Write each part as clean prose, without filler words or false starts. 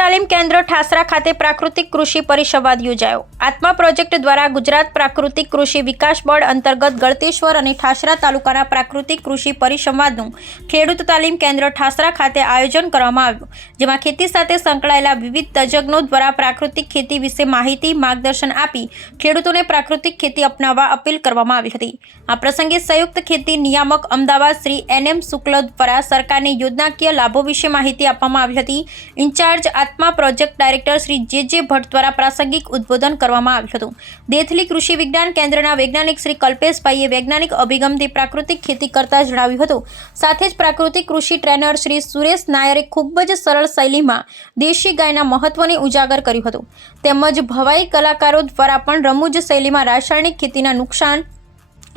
તાલીમ કેન્દ્ર ઠાસરા ખાતે પ્રાકૃતિક કૃષિ પરિસંવાદ યોજાયો। આત્મા પ્રોજેક્ટ દ્વારા ગુજરાત પ્રાકૃતિક કૃષિ વિકાસ બોર્ડ અંતર્ગત ગળતેશ્વર અને ઠાસરા તાલુકાના પ્રાકૃતિક કૃષિ પરિસંવાદનું ખેડૂત તાલીમ કેન્દ્ર ઠાસરા ખાતે આયોજન કરવામાં આવ્યું, જેમાં ખેતી સાથે સંકળાયેલા વિવિધ તજજ્ઞો દ્વારા પ્રાકૃતિક ખેતી વિશે માહિતી માર્ગદર્શન આપી ખેડૂતોને પ્રાકૃતિક ખેતી અપનાવવા અપીલ કરવામાં આવી હતી। આ પ્રસંગે સંયુક્ત ખેતી નિયામક અમદાવાદ શ્રી NM શુક્લ દ્વારા સરકારની યોજનાકીય લાભો વિશે માહિતી આપવામાં આવી હતી। ઇન્ચાર્જ આત્મા project director Shri JJ Bhatt દ્વારા પ્રાસંગિક ઉદ્બોધન કરવામાં આવ્યું હતું। દેથલી કૃષિ વિજ્ઞાન કેન્દ્રના વૈજ્ઞાનિક શ્રી કલ્પેશભાઈએ વૈજ્ઞાનિક અભિગમથી પ્રાકૃતિક ખેતી કરતા જણાવ્યું હતું। સાથે જ પ્રાકૃતિક કૃષિ ટ્રેનર શ્રી સુરેશ નાયરે ખૂબ જ સરળ શૈલીમાં દેશી ગાયના મહત્વને ઉજાગર કર્યું હતું। તેમજ ભવાઈ કલાકારો દ્વારા પણ રમૂજ શૈલીમાં રાસાયણિક ખેતીના નુકસાન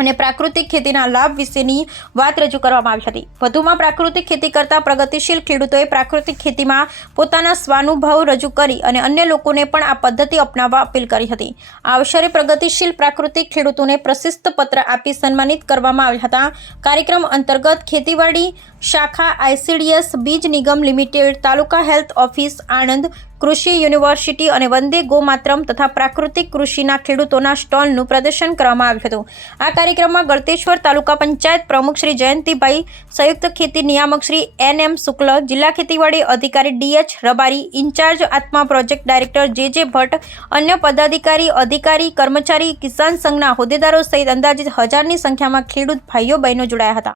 અને પ્રાકૃતિક ખેતીના લાભ વિશેની વાત રજૂ કરવામાં આવી હતી। વધુમાં પ્રાકૃતિક ખેતી કરતા પ્રગતિશીલ ખેડૂતોએ પ્રાકૃતિક ખેતીમાં પોતાના સ્વાનુભવ રજૂ કરી અને અન્ય લોકોને પણ આ પદ્ધતિ અપનાવવા અપીલ કરી હતી। આ અવસરે પ્રગતિશીલ પ્રાકૃતિક ખેડૂતોને પ્રશસ્તિ પત્ર આપી સન્માનિત કરવામાં આવ્યા હતા। કાર્યક્રમ અંતર્ગત ખેતીવાડી શાખા ICDS બીજ નિગમ લિમિટેડ, તાલુકા હેલ્થ ઓફિસ આણંદ, કૃષિ યુનિવર્સિટી અને વંદે ગોમાત્રમ તથા પ્રાકૃતિક કૃષિના ખેડૂતોના સ્ટોલનું પ્રદર્શન કરવામાં આવ્યું હતું। આ કાર્યક્રમમાં ગળતેશ્વર તાલુકા પંચાયત પ્રમુખ શ્રી જયંતિભાઈ, સંયુક્ત ખેતી નિયામક શ્રી NM શુક્લ, જિલ્લા ખેતીવાડી અધિકારી DH રબારી, ઇન્ચાર્જ આત્મા પ્રોજેક્ટ ડાયરેક્ટર JJ ભટ્ટ, અન્ય પદાધિકારી, અધિકારી, કર્મચારી, કિસાન સંઘના હોદ્દેદારો સહિત અંદાજિત 1000ની સંખ્યામાં ખેડૂત ભાઈઓ બહેનો જોડાયા હતા।